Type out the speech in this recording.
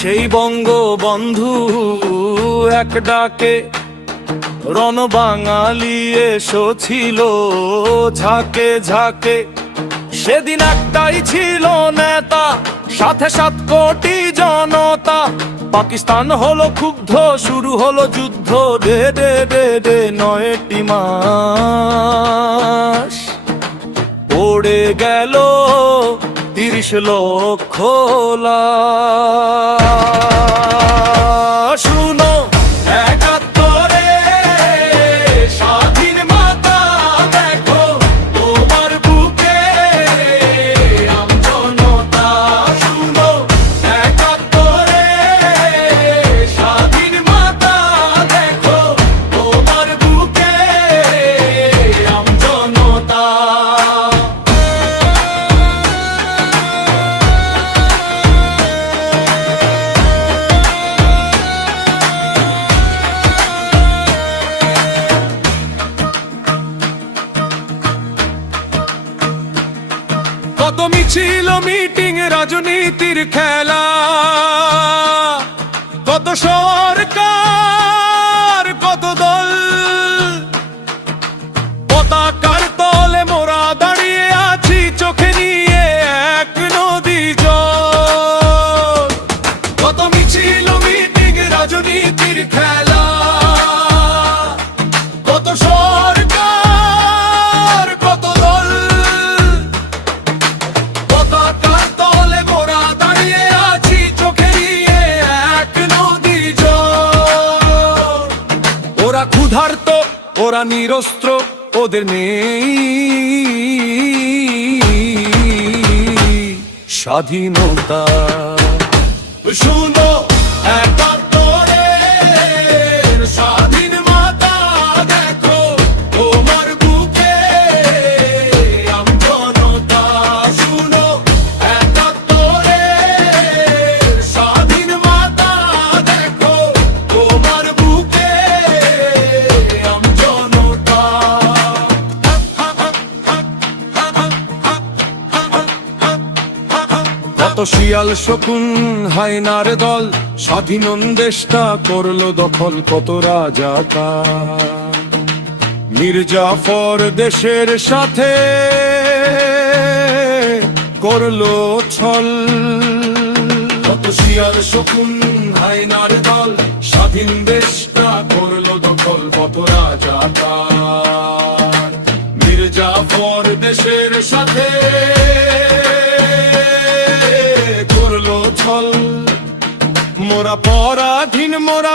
সেই বঙ্গবন্ধু এক ডাকে রণবাঙালি এসেছিল ঝাঁকে ঝাঁকে। সেদিন একটাই ছিল নেতা, সাথে 7 কোটি জনতা। পাকিস্তান হলো ক্ষুব্ধ, শুরু হলো যুদ্ধ। ডে ডে ডে ডে 9টি মাস পড়ে গেল 30 লক্ষ লাশ। শুনো একাত্তরে স্বাধীন মাতা দেখো তোমার বুকে আমজনতা। শুনো একাত্তরে স্বাধীন মাতা দেখো তোমার বুকে আমজনতা। কত মিছিল মিটিং রাজনীতির খেলা, কত সরকার কত দল। পতাকার তলে মোরা দাঁড়িয়ে আছি, চোখে নিয়ে এক নদী জল। কত মিছিল মিটিং রাজনীতির খেলা, কত সরকার কত দল। পতাকার তলে মোরা দাঁড়িয়ে আছি, চোখে নিয়ে এক নদী জল। ওরা ক্ষুধার্ত, ওরা নিরস্ত্র, ওদের নেই স্বাধীনতা। শুনো একাত্তরের স্বাধীন মাতা দেখো তোমার বুকে আমজনতা। শুনো একাত্তরের স্বাধীন মাতা দেখো তোমার বুকে আমজনতা। কত শিয়াল শকুন হায়নার দল, স্বাধীন দেশটা করলো দখল। কত রাজাকার মির্জাফর দেশের সাথে করলো ছল। কত শিয়াল শকুন হায়নার দল, স্বাধীন দেশটা করলো দখল। কত রাজাকার মির্জাফর দেশের সাথে করলো ছল। মোরা পরাধীন, মোরা